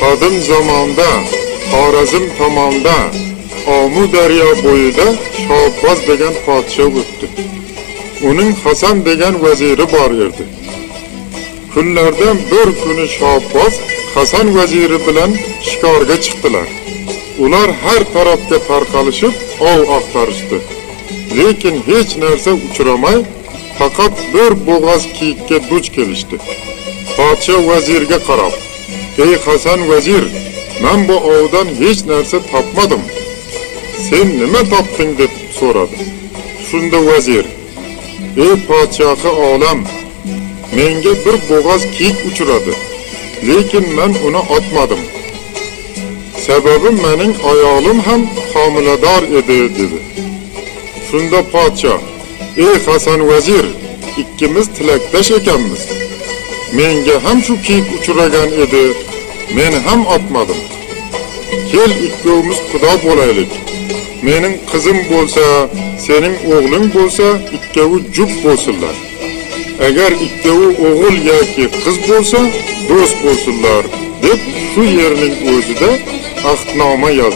Qadim zamonda Xorazm tomonda Omu daryo bo'yida Shahboz degan podsho o'tdi. Uning Hasan degan vaziri bor edi. Kunlardan bir kuni Shahboz Hasan vaziri bilan shikorga chiqdilar. Ular har tarafga tarqalishib ov axtarishdi. Lekin hech narsa uchramay, faqat bir bo'g'oz kiyikka duch kelishdi. Podsho vazirga qarab: "Ey Hasan vazir, men bu ovdan hech narsa topmadim. Sen nima topding?" deb so'radi. Shunda vazir: "Ey podshohi olam, menga bir bo'g'oz kiyik uchradi. Lekin men uni otmadim. Sababi mening ayolim ham homilador edi" dedi. Shunda podsho: "Ey Hasan vazir, ikkimiz tilakdosh ekanmiz. Menga ham shu kiyik uchragan edi, men ham otmadim. Kel ikkovimiz xudo bo'laylik. Mening qizim bo'lsa, sening o'g'ling bo'lsa, ikkovi juft bo'lsinlar. Agar ikkovi o'g'il yoki qiz bo'lsa, do'st bo'lsinlar" deb shu yerning o'zida ahdnoma yozdi.